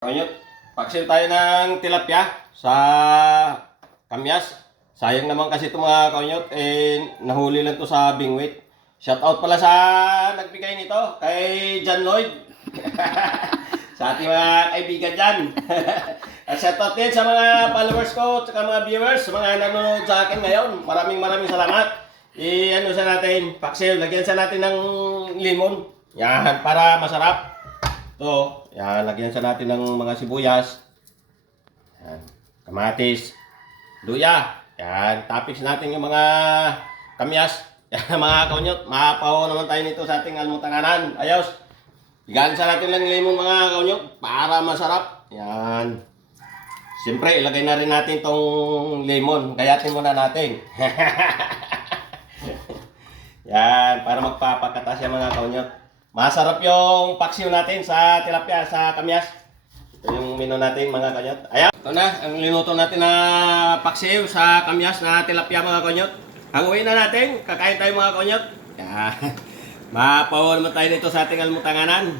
Ngayon, paksil tayo ng tilapia sa kamyas. Sayang naman kasi ito mga kanyot, eh, nahuli lang to sa bingwit. Shout out pala sa nagbigay nito, kay John Lloyd. sa ating mga kaibigan dyan. At shout out din sa mga followers ko, at mga viewers, mga nanonood sa akin ngayon. Maraming maraming salamat. I-ano sa natin, paksil, lagyan sa natin ng limon. Yan, para masarap. Ito, yan, lagyan sa natin ng mga sibuyas. Yan, kamatis, luya. Yan, topics natin yung mga kamyas. Yan, mga kaunyot, mapaho naman tayo nito sa ating almutanganan. Ayos. Bigyan sa natin ng limon mga kaunyot para masarap. Yan. Siyempre, ilagay na rin natin tong lemon. Gayatin muna natin. Yan, para magpapakatas yung mga kaunyot. Masarap yung paksiw natin sa tilapia, sa kamyas. Ito yung menu natin mga kanyot. Ayan, ito na, ang linuto natin na paksiw sa kamyas na tilapia mga kanyot. Hanguin na natin, kakain tayo mga kanyot. Yan. Mapawa naman tayo nito sa ating almutanganan.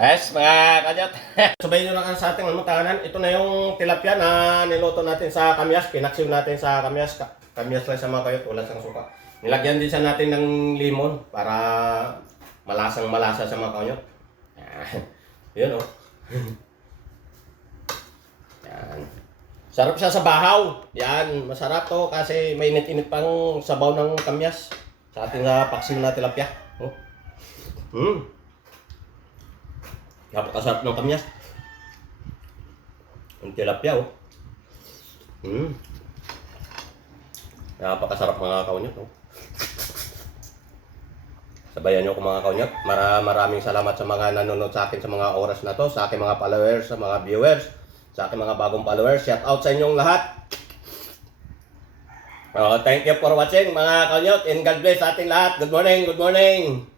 Yes, mga kanyot. Sabayin nyo lang sa ating almutanganan. Ito na yung tilapia na niluto natin sa kamyas. Pinaksiw natin sa kamyas. Ka- Kamyas lang sa mga kayot. Wala sang suka. Nilagyan din sa natin ng limon para malasang malasa sa mga kanyot. Yan. Yun oh. Yan. Sarap siya sa bahaw. Yan, masarap to kasi may init-init pang sabaw ng kamyas sa ating uh, paksiw na tilapia. Oh. Hmm. Napakasarap ng kamyas. Ang tilapia, oh. Hmm. Napakasarap mga kaunyot, oh. Sabayan niyo ko mga kaunyot. Mara maraming salamat sa mga nanonood sa akin sa mga oras na to, sa aking mga followers, sa mga viewers, sa aking mga bagong followers. Shout out sa inyong lahat. Oh, thank you for watching mga kaunyot and God bless sa ating lahat. Good morning, good morning.